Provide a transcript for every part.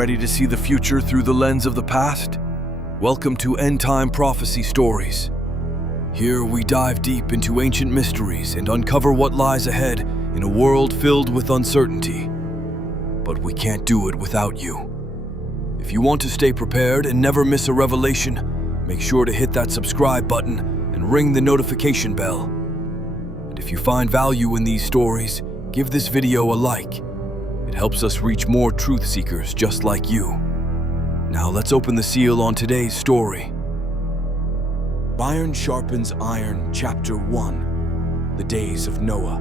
ready to see the future through the lens of the past? Welcome to Endtime Prophecy Stories. Here we dive deep into ancient mysteries and uncover what lies ahead in a world filled with uncertainty. But we can't do it without you. If you want to stay prepared and never miss a revelation, make sure to hit that subscribe button and ring the notification bell. And if you find value in these stories, give this video a like. It helps us reach more truth seekers just like you. Now let's open the seal on today's story. Iron Sharpens Iron, Chapter 1. The Days of Noah.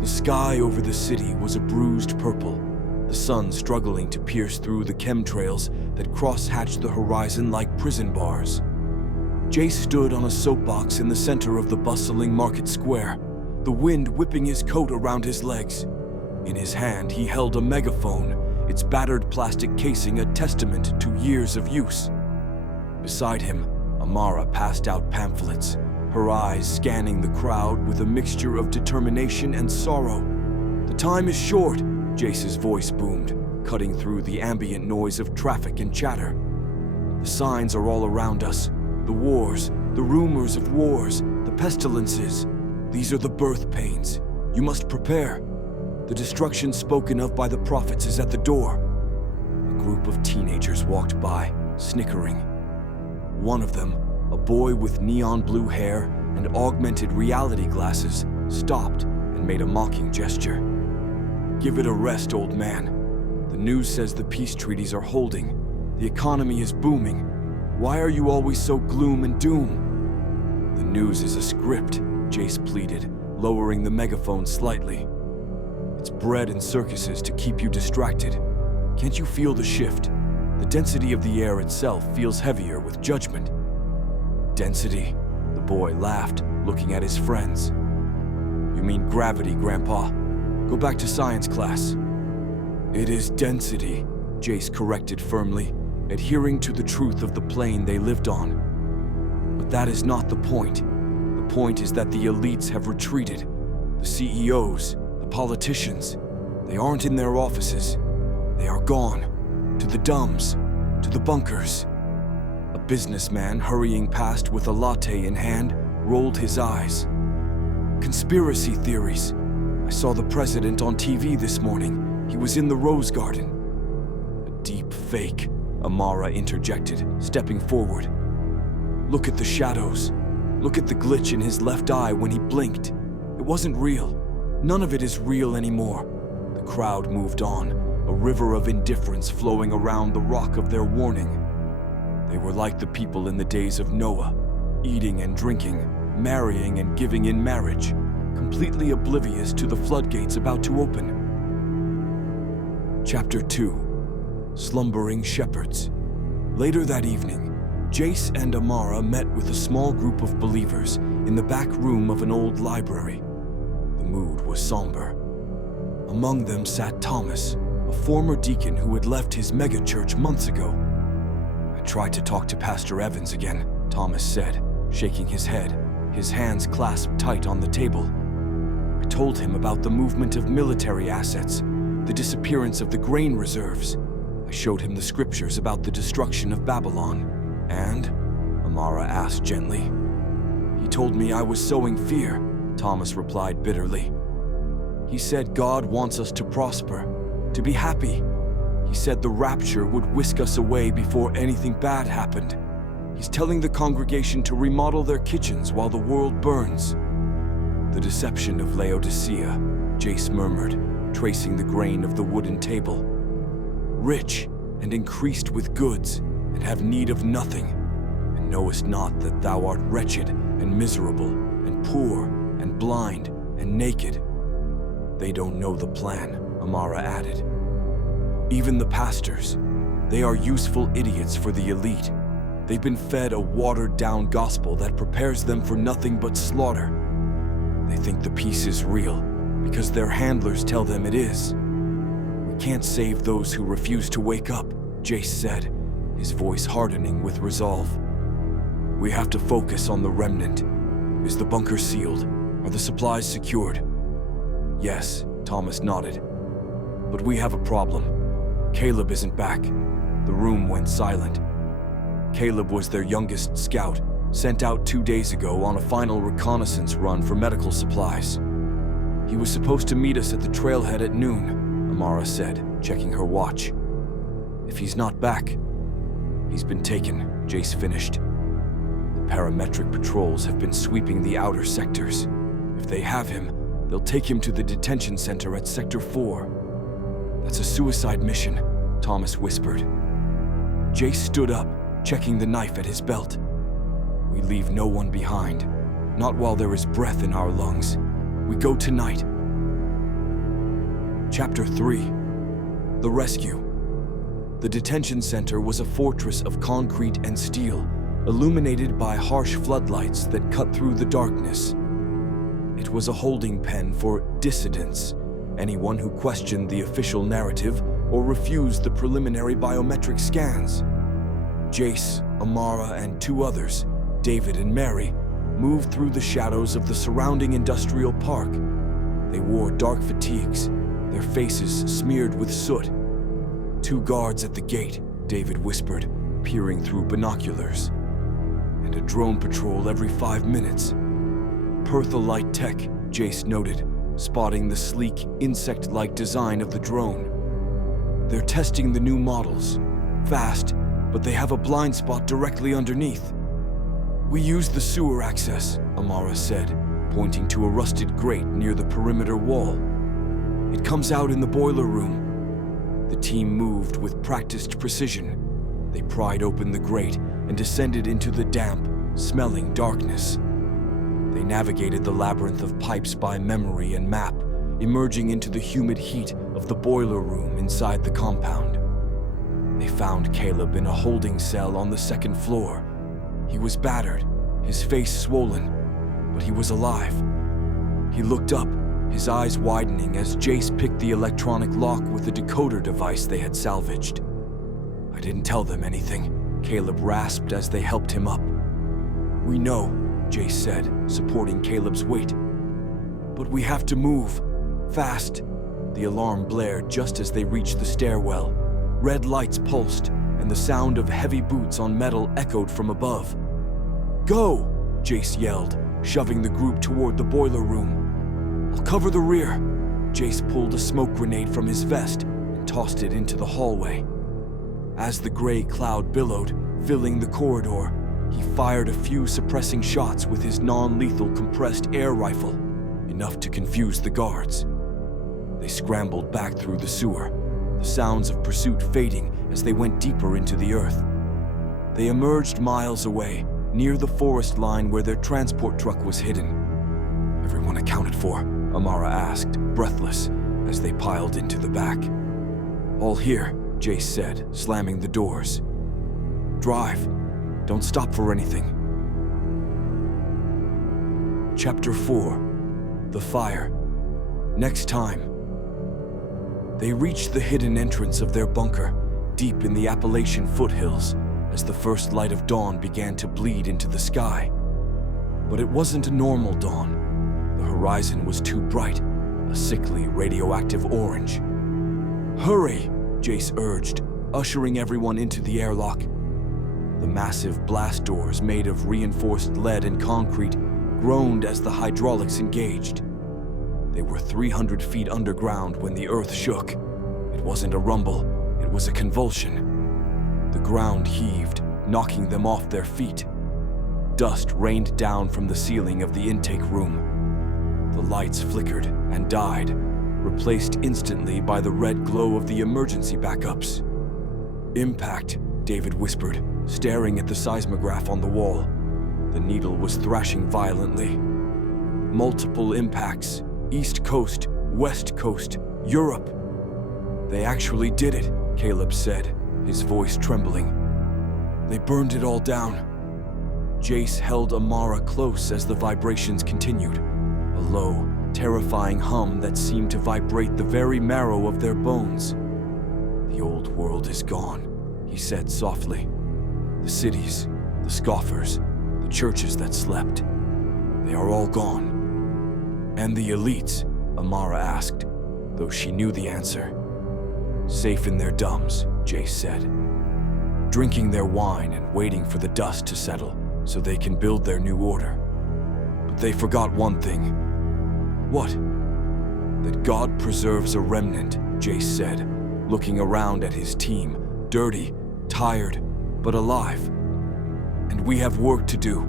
The sky over the city was a bruised purple, the sun struggling to pierce through the chemtrails that crosshatched the horizon like prison bars. Jace stood on a soapbox in the center of the bustling market square, the wind whipping his coat around his legs. In his hand, he held a megaphone, its battered plastic casing a testament to years of use. Beside him, Amara passed out pamphlets, her eyes scanning the crowd with a mixture of determination and sorrow. "The time is short," Jace's voice boomed, cutting through the ambient noise of traffic and chatter. "The signs are all around us. The wars, the rumors of wars, the pestilences. These are the birth pains. You must prepare. The destruction spoken of by the prophets is at the door." A group of teenagers walked by, snickering. One of them, a boy with neon blue hair and augmented reality glasses, stopped and made a mocking gesture. "Give it a rest, old man. The news says the peace treaties are holding. The economy is booming. Why are you always so gloom and doom?" "The news is a script," Jace pleaded, lowering the megaphone slightly. "It's bred in circuses to keep you distracted. Can't you feel the shift? The density of the air itself feels heavier with judgment." "Density?" The boy laughed, looking at his friends. "You mean gravity, Grandpa? Go back to science class." "It is density," Jace corrected firmly, adhering to the truth of the plane they lived on. "But that is not the point. The point is that the elites have retreated. The CEOs, the politicians, they aren't in their offices. They are gone. To the dumbs, to the bunkers." A businessman hurrying past with a latte in hand rolled his eyes. "Conspiracy theories. I saw the president on TV this morning. He was in the Rose Garden." "A deep fake," Amara interjected, stepping forward. "Look at the shadows. Look at the glitch in his left eye when he blinked. It wasn't real. None of it is real anymore." The crowd moved on, a river of indifference flowing around the rock of their warning. They were like the people in the days of Noah, eating and drinking, marrying and giving in marriage, completely oblivious to the floodgates about to open. Chapter 2. Slumbering Shepherds. Later that evening, Jace and Amara met with a small group of believers in the back room of an old library. The mood was somber. Among them sat Thomas, a former deacon who had left his megachurch months ago. "I tried to talk to Pastor Evans again," Thomas said, shaking his head, his hands clasped tight on the table. "I told him about the movement of military assets, the disappearance of the grain reserves. I showed him the scriptures about the destruction of Babylon. And?" Amara asked gently. "He told me I was sowing fear," Thomas replied bitterly. "He said God wants us to prosper, to be happy. He said the rapture would whisk us away before anything bad happened. He's telling the congregation to remodel their kitchens while the world burns." "The deception of Laodicea," Jace murmured, tracing the grain of the wooden table. "Rich and increased with goods, and have need of nothing, and knowest not that thou art wretched and miserable and poor and blind and naked." "They don't know the plan," Amara added. "Even the pastors, they are useful idiots for the elite. They've been fed a watered-down gospel that prepares them for nothing but slaughter. They think the peace is real because their handlers tell them it is." "We can't save those who refuse to wake up," Jace said, his voice hardening with resolve. "We have to focus on the remnant. Is the bunker sealed? Are the supplies secured?" "Yes," Thomas nodded. "But we have a problem. Caleb isn't back. The room went silent. Caleb was their youngest scout, sent out 2 days ago on a final reconnaissance run for medical supplies. He was supposed to meet us at the trailhead at noon, Amara said, checking her watch. If he's not back, he's been taken, Jace finished. The parametric patrols have been sweeping the outer sectors. If they have him, they'll take him to the detention center at Sector 4. That's a suicide mission, Thomas whispered. Jace stood up, checking the knife at his belt. We leave no one behind, not while there is breath in our lungs. We go tonight. Chapter 3. The Rescue. The detention center was a fortress of concrete and steel, illuminated by harsh floodlights that cut through the darkness. It was a holding pen for dissidents, anyone who questioned the official narrative or refused the preliminary biometric scans. Jace, Amara, and 2 others, David and Mary, moved through the shadows of the surrounding industrial park. They wore dark fatigues, their faces smeared with soot. 2 guards at the gate, David whispered, peering through binoculars. And a drone patrol every 5 minutes. Pertholite tech, Jace noted, spotting the sleek, insect-like design of the drone. They're testing the new models. Fast, but they have a blind spot directly underneath. We use the sewer access, Amara said, pointing to a rusted grate near the perimeter wall. It comes out in the boiler room. The team moved with practiced precision. They pried open the grate and descended into the damp, smelling darkness. They navigated the labyrinth of pipes by memory and map, emerging into the humid heat of the boiler room inside the compound. They found Caleb in a holding cell on the 2nd floor. He was battered, his face swollen, but he was alive. He looked up, his eyes widening as Jace picked the electronic lock with the decoder device they had salvaged. I didn't tell them anything, Caleb rasped as they helped him up. We know, Jace said, supporting Caleb's weight. But we have to move. Fast. The alarm blared just as they reached the stairwell. Red lights pulsed, and the sound of heavy boots on metal echoed from above. Go! Jace yelled, shoving the group toward the boiler room. I'll cover the rear. Jace pulled a smoke grenade from his vest and tossed it into the hallway. As the gray cloud billowed, filling the corridor, he fired a few suppressing shots with his non-lethal compressed air rifle, enough to confuse the guards. They scrambled back through the sewer, the sounds of pursuit fading as they went deeper into the earth. They emerged miles away, near the forest line where their transport truck was hidden. Everyone accounted for, Amara asked, breathless, as they piled into the back. All here, Jace said, slamming the doors. Drive. Don't stop for anything. Chapter 4. The Fire. Next time. They reached the hidden entrance of their bunker, deep in the Appalachian foothills, as the first light of dawn began to bleed into the sky. But it wasn't a normal dawn. The horizon was too bright, a sickly, radioactive orange. Hurry, Jace urged, ushering everyone into the airlock. The massive blast doors, made of reinforced lead and concrete, groaned as the hydraulics engaged. They were 300 feet underground when the earth shook. It wasn't a rumble, it was a convulsion. The ground heaved, knocking them off their feet. Dust rained down from the ceiling of the intake room. The lights flickered and died, replaced instantly by the red glow of the emergency backups. Impact, David whispered, staring at the seismograph on the wall. The needle was thrashing violently. Multiple impacts. East Coast, West Coast, Europe. They actually did it, Caleb said, his voice trembling. They burned it all down. Jace held Amara close as the vibrations continued, a low, terrifying hum that seemed to vibrate the very marrow of their bones. The old world is gone, he said softly. The cities, the scoffers, the churches that slept, they are all gone. And the elites, Amara asked, though she knew the answer. Safe in their dums, Jace said. Drinking their wine and waiting for the dust to settle so they can build their new order. But they forgot one thing. What? That God preserves a remnant, Jace said, looking around at his team, dirty, tired, but alive. And we have work to do.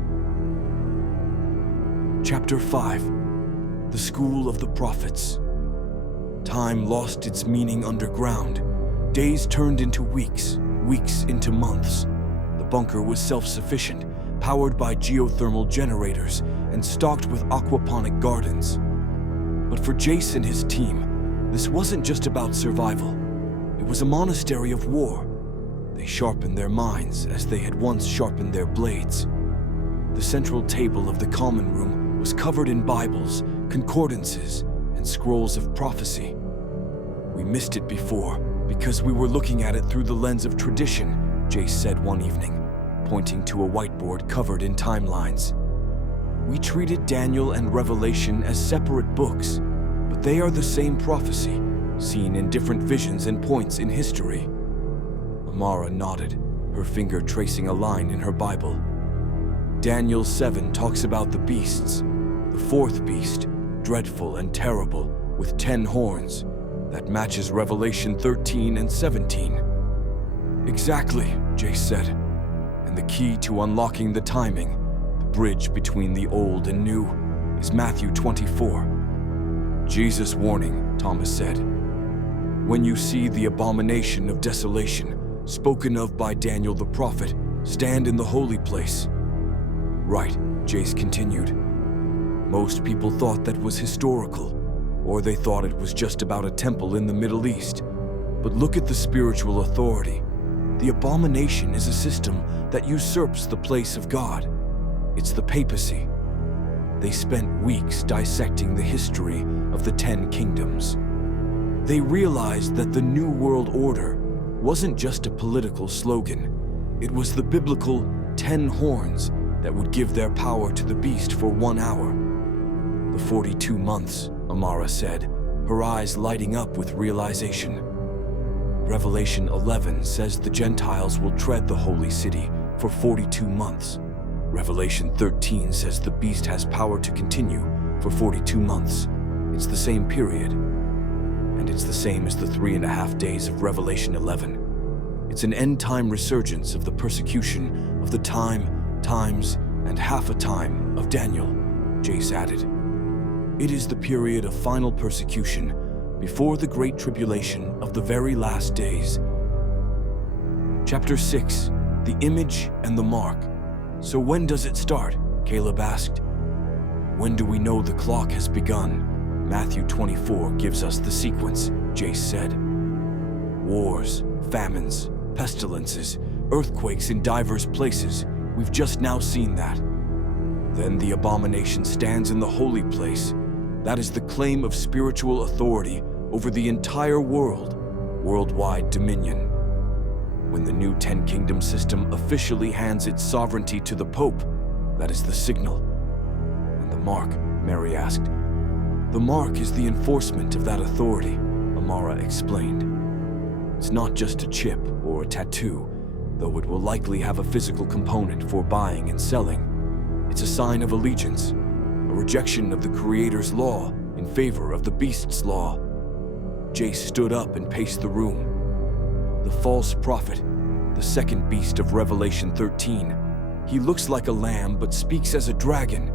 Chapter 5. The School of the Prophets. Time lost its meaning underground. Days turned into weeks, weeks into months. The bunker was self-sufficient, powered by geothermal generators and stocked with aquaponic gardens. But for Jace and his team, this wasn't just about survival. It was a monastery of war. They sharpened their minds as they had once sharpened their blades. The central table of the common room was covered in Bibles, concordances, and scrolls of prophecy. We missed it before because we were looking at it through the lens of tradition, Jace said one evening, pointing to a whiteboard covered in timelines. We treated Daniel and Revelation as separate books, but they are the same prophecy, seen in different visions and points in history. Amara nodded, her finger tracing a line in her Bible. Daniel 7 talks about the beasts, the fourth beast, dreadful and terrible, with 10 horns. That matches Revelation 13 and 17. Exactly, Jace said. And the key to unlocking the timing, the bridge between the old and new, is Matthew 24. Jesus' warning, Thomas said. When you see the abomination of desolation, spoken of by Daniel the prophet, stand in the holy place. Right, Jace continued. Most people thought that was historical, or they thought it was just about a temple in the Middle East. But look at the spiritual authority. The abomination is a system that usurps the place of God. It's the papacy. They spent weeks dissecting the history of the 10 kingdoms. They realized that the New World Order wasn't just a political slogan. It was the biblical 10 horns that would give their power to the beast for 1 hour. The 42 months, Amara said, her eyes lighting up with realization. Revelation 11 says the Gentiles will tread the holy city for 42 months. Revelation 13 says the beast has power to continue for 42 months. It's the same period. And it's the same as the 3.5 days of Revelation 11. It's an end-time resurgence of the persecution of the times, and half a time of Daniel, Jace added. It is the period of final persecution before the great tribulation of the very last days. Chapter 6, the image and the mark. So when does it start? Caleb asked. When do we know the clock has begun? Matthew 24 gives us the sequence, Jace said. Wars, famines, pestilences, earthquakes in diverse places. We've just now seen that. Then the abomination stands in the holy place. That is the claim of spiritual authority over the entire world, worldwide dominion. When the new 10 kingdom system officially hands its sovereignty to the Pope, that is the signal. And the mark, Mary asked. The mark is the enforcement of that authority, Amara explained. It's not just a chip or a tattoo, though it will likely have a physical component for buying and selling. It's a sign of allegiance, a rejection of the Creator's law in favor of the beast's law. Jace stood up and paced the room. The false prophet, the second beast of Revelation 13. He looks like a lamb but speaks as a dragon.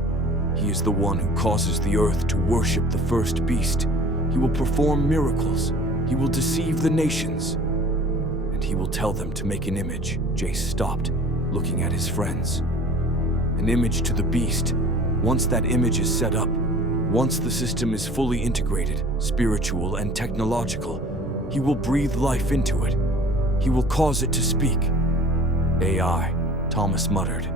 He is the one who causes the earth to worship the first beast. He will perform miracles. He will deceive the nations. And he will tell them to make an image. Jace stopped, looking at his friends. An image to the beast. Once that image is set up, once the system is fully integrated, spiritual and technological, he will breathe life into it. He will cause it to speak. AI, Thomas muttered.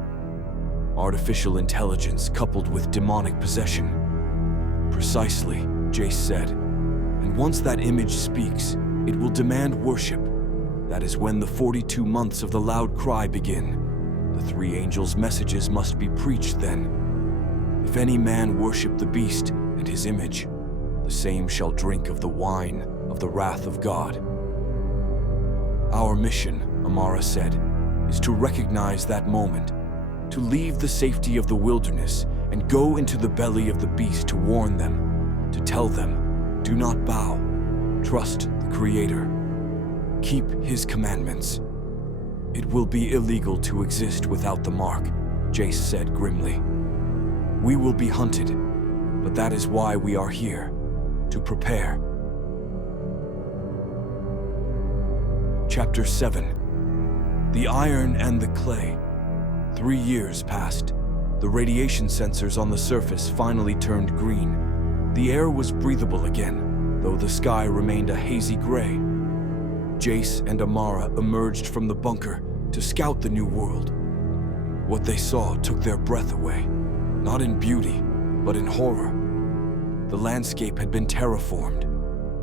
Artificial intelligence coupled with demonic possession. Precisely, Jace said. And once that image speaks, it will demand worship. That is when the 42 months of the loud cry begin. The 3 angels' messages must be preached then. If any man worship the beast and his image, the same shall drink of the wine of the wrath of God. Our mission, Amara said, is to recognize that moment, to leave the safety of the wilderness and go into the belly of the beast to warn them, to tell them, do not bow, trust the Creator, keep His commandments. It will be illegal to exist without the mark, Jace said grimly. We will be hunted, but that is why we are here, to prepare. Chapter 7. The Iron and the Clay. 3 years passed. The radiation sensors on the surface finally turned green. The air was breathable again, though the sky remained a hazy gray. Jace and Amara emerged from the bunker to scout the new world. What they saw took their breath away, not in beauty, but in horror. The landscape had been terraformed.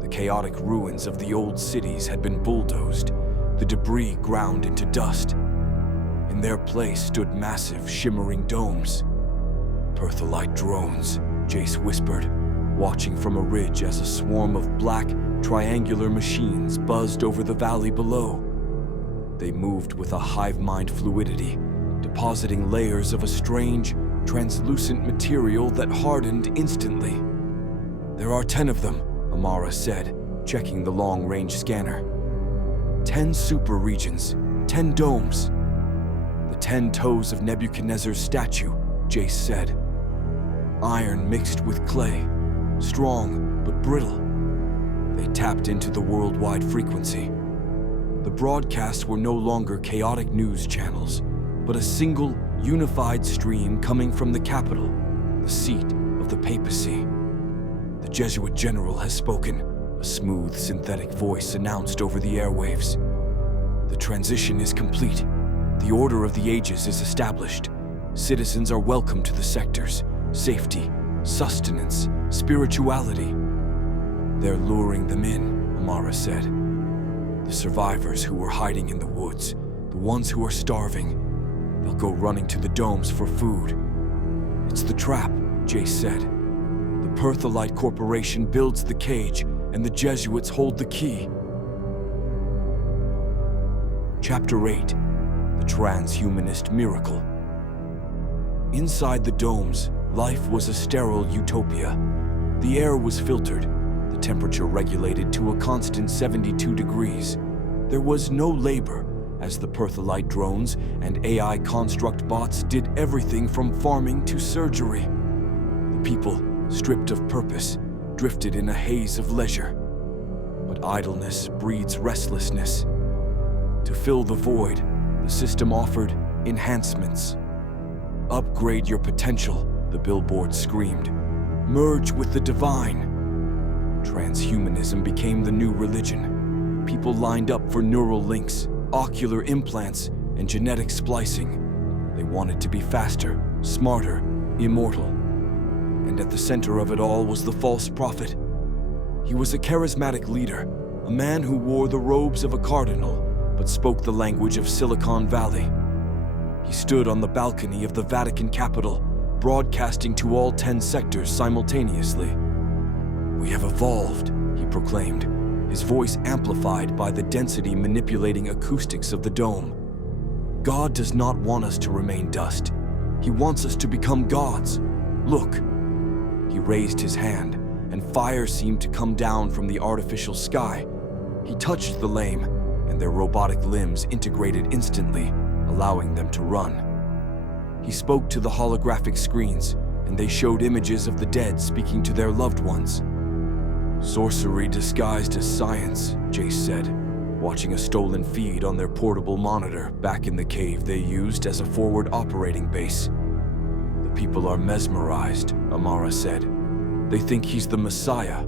The chaotic ruins of the old cities had been bulldozed, the debris ground into dust. In their place stood massive, shimmering domes. Pertholite drones, Jace whispered, watching from a ridge as a swarm of black, triangular machines buzzed over the valley below. They moved with a hive-mind fluidity, depositing layers of a strange, translucent material that hardened instantly. There are 10 of them, Amara said, checking the long-range scanner. 10 super regions, 10 domes. The 10 toes of Nebuchadnezzar's statue, Jace said. Iron mixed with clay, strong but brittle. They tapped into the worldwide frequency. The broadcasts were no longer chaotic news channels, but a single, unified stream coming from the capital, the seat of the papacy. The Jesuit General has spoken, a smooth, synthetic voice announced over the airwaves. The transition is complete. The order of the ages is established. Citizens are welcome to the sectors, safety, sustenance, spirituality. They're luring them in, Amara said. The survivors who were hiding in the woods, the ones who are starving, they'll go running to the domes for food. It's the trap, Jace said. The Pertholite Corporation builds the cage, and the Jesuits hold the key. Chapter 8. The Transhumanist Miracle. Inside the domes, life was a sterile utopia. The air was filtered, the temperature regulated to a constant 72 degrees. There was no labor, as the Pertholite drones and AI construct bots did everything from farming to surgery. The people, stripped of purpose, drifted in a haze of leisure. But idleness breeds restlessness. To fill the void, the system offered enhancements. Upgrade your potential, the billboard screamed. Merge with the divine. Transhumanism became the new religion. People lined up for neural links, ocular implants, and genetic splicing. They wanted to be faster, smarter, immortal. And at the center of it all was the false prophet. He was a charismatic leader, a man who wore the robes of a cardinal, but spoke the language of Silicon Valley. He stood on the balcony of the Vatican Capitol, broadcasting to all 10 sectors simultaneously. We have evolved, he proclaimed, his voice amplified by the density-manipulating acoustics of the dome. God does not want us to remain dust. He wants us to become gods. Look. He raised his hand, and fire seemed to come down from the artificial sky. He touched the lame, and their robotic limbs integrated instantly, allowing them to run. He spoke to the holographic screens, and they showed images of the dead speaking to their loved ones. Sorcery disguised as science, Jace said, watching a stolen feed on their portable monitor back in the cave they used as a forward operating base. The people are mesmerized, Amara said. They think he's the Messiah.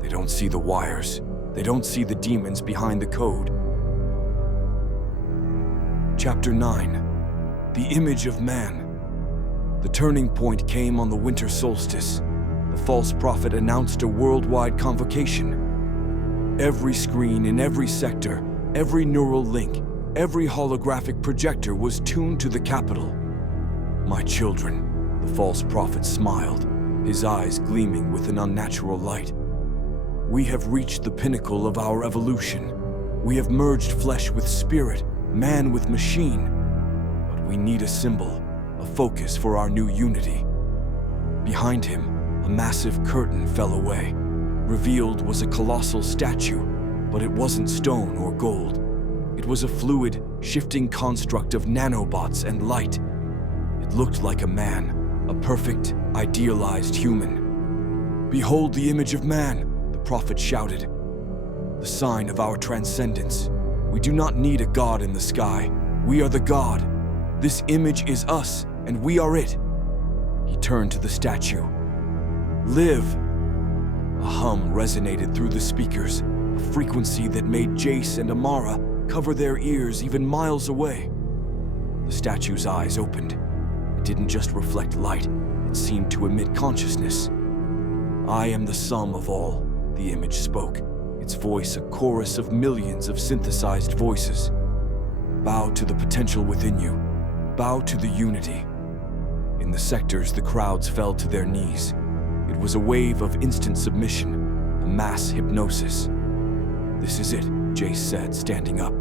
They don't see the wires. They don't see the demons behind the code. Chapter 9. The Image of Man. The turning point came on the winter solstice. The false prophet announced a worldwide convocation. Every screen in every sector, every neural link, every holographic projector was tuned to the capital. My children, the false prophet smiled, his eyes gleaming with an unnatural light. We have reached the pinnacle of our evolution. We have merged flesh with spirit, man with machine. But we need a symbol, a focus for our new unity. Behind him, a massive curtain fell away. Revealed was a colossal statue, but it wasn't stone or gold. It was a fluid, shifting construct of nanobots and light. It looked like a man, a perfect, idealized human. "Behold the image of man," the prophet shouted. "The sign of our transcendence. We do not need a god in the sky. We are the god. This image is us, and we are it." He turned to the statue. "Live!" A hum resonated through the speakers, a frequency that made Jace and Amara cover their ears even miles away. The statue's eyes opened. It didn't just reflect light, it seemed to emit consciousness. "I am the sum of all," the image spoke, its voice a chorus of millions of synthesized voices. "Bow to the potential within you. Bow to the unity." In the sectors, the crowds fell to their knees. It was a wave of instant submission, a mass hypnosis. "This is it," Jace said, standing up.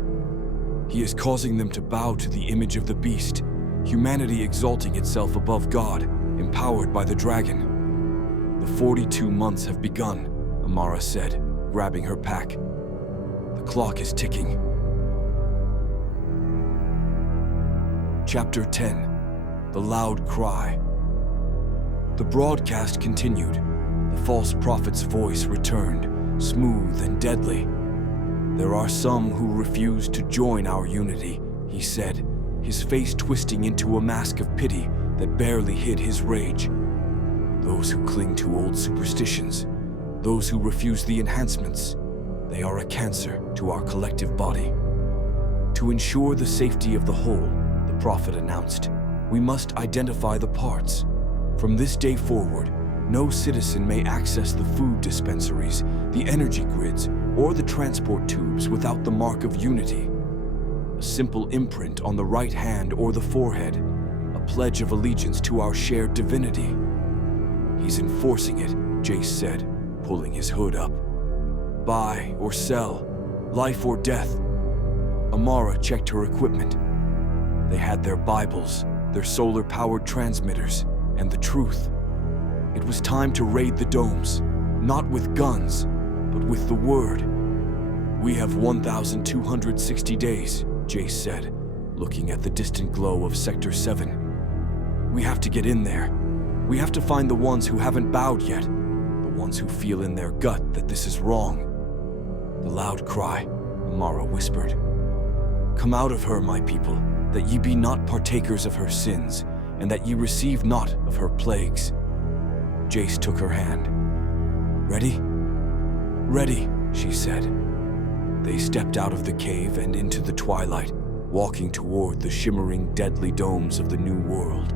"He is causing them to bow to the image of the beast, humanity exalting itself above God, empowered by the dragon." "The 42 months have begun," Amara said, grabbing her pack. "The clock is ticking." Chapter 10. The Loud Cry. The broadcast continued. The false prophet's voice returned, smooth and deadly. "There are some who refuse to join our unity," he said, his face twisting into a mask of pity that barely hid his rage. "Those who cling to old superstitions, those who refuse the enhancements, they are a cancer to our collective body. To ensure the safety of the whole," the prophet announced, "we must identify the parts. From this day forward, no citizen may access the food dispensaries, the energy grids, or the transport tubes without the mark of unity. A simple imprint on the right hand or the forehead, a pledge of allegiance to our shared divinity." "He's enforcing it," Jace said, pulling his hood up. "Buy or sell, life or death." Amara checked her equipment. They had their Bibles, their solar-powered transmitters, and the truth. It was time to raid the domes, not with guns, but with the word. "We have 1,260 days, Jace said, looking at the distant glow of Sector 7. "We have to get in there. We have to find the ones who haven't bowed yet, the ones who feel in their gut that this is wrong." "The loud cry," Amara whispered. "Come out of her, my people, that ye be not partakers of her sins, and that ye receive not of her plagues." Jace took her hand. "Ready?" "Ready," she said. They stepped out of the cave and into the twilight, walking toward the shimmering, deadly domes of the new world.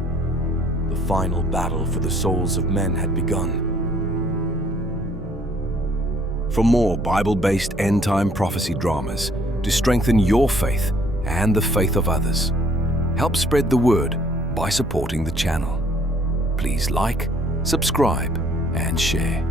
The final battle for the souls of men had begun. For more Bible-based end-time prophecy dramas to strengthen your faith and the faith of others, help spread the word by supporting the channel. Please like, subscribe, and share.